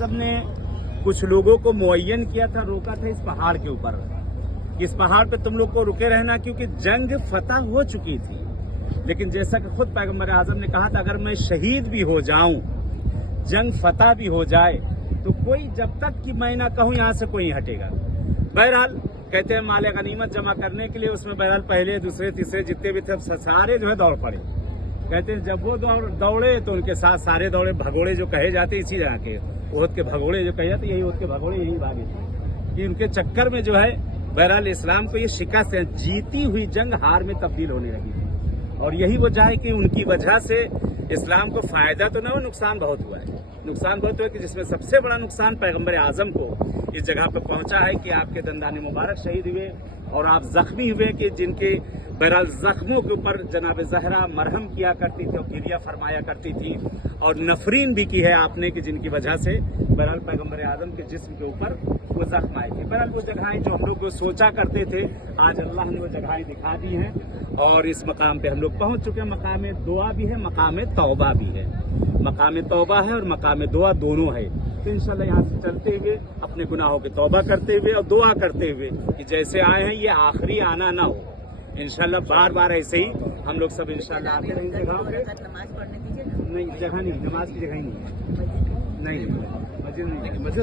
आजम ने कुछ लोगों को मुअय्यन किया था, रोका था इस पहाड़ के ऊपर, इस पहाड़ पे तुम लोग को रुके रहना, क्योंकि जंग फतह हो चुकी थी। लेकिन जैसा कि खुद पैगंबर आजम ने कहा था, अगर मैं शहीद भी हो जाऊं, जंग फतह भी हो जाए, तो कोई जब तक कि मैं ना कहूं यहां से कोई हटेगा। बहरहाल कहते हैं माले गनीमत जमा करने के लिए उसमें बहरहाल पहले दूसरे तीसरे जितने भी थे सारे जो है दौड़ पड़े। कहते हैं जब वो दौड़े तो उनके साथ सारे दौड़े। भगोड़े जो कहे जाते इसी जगह के ओहद के भगोड़े जो कहे जाते, यही ओहद के भगोड़े यही भागे थे कि उनके चक्कर में जो है बहरहाल इस्लाम को ये शिकस्त है, जीती हुई जंग हार में तब्दील होने लगी थी। और यही वजह है कि उनकी वजह से इस्लाम को फायदा तो न हो, नुकसान बहुत हुआ है। नुकसान बहुत हुआ है कि जिसमें सबसे बड़ा नुकसान पैगंबर आजम को इस जगह पर पहुंचा है कि आपके दंदान मुबारक शहीद हुए और आप जख्मी हुए, कि जिनके बहरहाल जख्मों के ऊपर जनाब जहरा मरहम किया करती थी और गिरिया फरमाया करती थी, और नफरीन भी की है आपने कि जिनकी वजह से बहरहाल पैगंबर आजम के जिस्म के ऊपर वो जख्म आए थे। बहरहाल वो जगहें जो हम लोग सोचा करते थे, आज अल्लाह ने वो जगहें दिखा दी हैं और इस मकाम पे हम लोग पहुंच चुके हैं। मकाम दुआ भी है, मकाम तौबा भी है। मकाम तौबा है और मकाम दुआ दोनों है। तो इंशाल्लाह यहाँ से चलते हुए अपने गुनाहों की तौबा करते हुए और दुआ करते हुए कि जैसे आए हैं ये आखिरी आना ना हो। इंशाल्लाह बार बार ऐसे ही हम लोग सब इंशाल्लाह आते रहेंगे। नहीं, जगह नहीं, नमाज की जगह ही नहीं, मस्जिद नहीं, मस्जिद